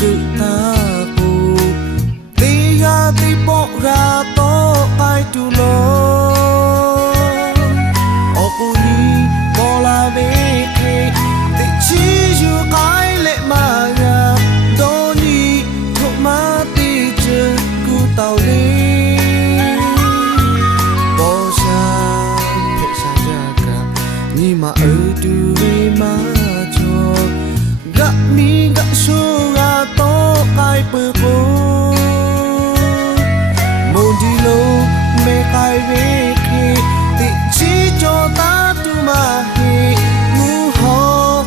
cứ ta cô tí ga tí bỏ ra to cái tu lo ô cô đi bỏ la về kê tí chỉ dù cái lệ mà ra đó ni thuộc mà tí chưa cứ tàu đi bỏ xa phải xa ra cả ni mà ở tu về mà cho gak mi gak sura to kai pe ko mo di lo me kai ve ki ti chi cho ta tu ma hi mu ho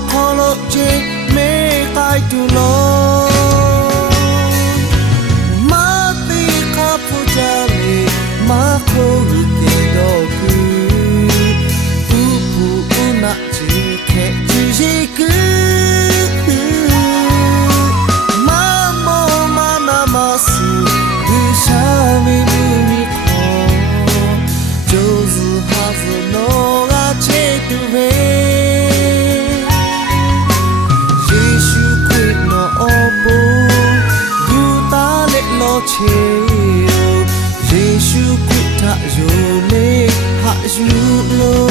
kho lo che me kai tu lo ma ti ka pu ja me ma ko ke do ku pu pu na chi ke chi ji ku Giêsu quyết thạ dù lê hạ dù lô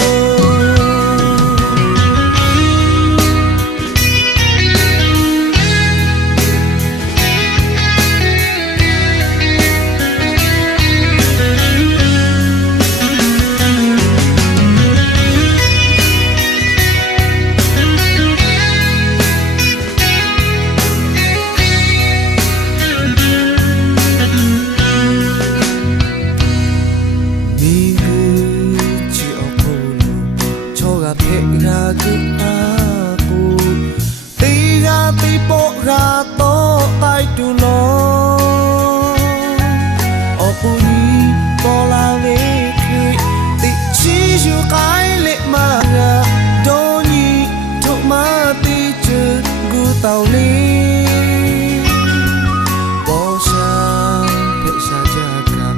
ra cứ ta cô tí ra tí bộ ra to tay tu lo ô cô đi bỏ la về khi tí chỉ dù cái lệ mà ra đôi nhị thuộc mà tí chưa gu tàu đi bỏ xa phải xa ra cả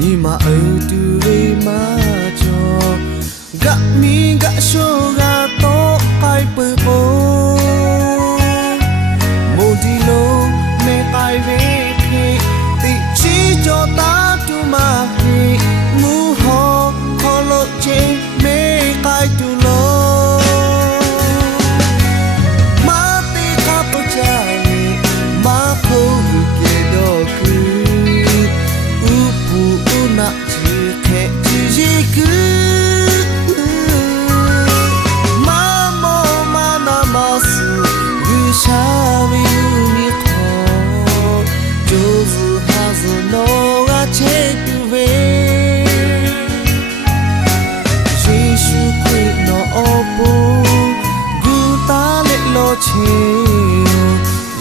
nhưng mà ở tu về mà cho gak mi gak sura to kai pe ko mo di lo me kai ve ki ti chi cho ta tu ma ki mu ho kho lo che me kai tu lo ma ti ka po cha ni ma ko ke do ku u pu u na chi ke chi ji ku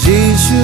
Giêsu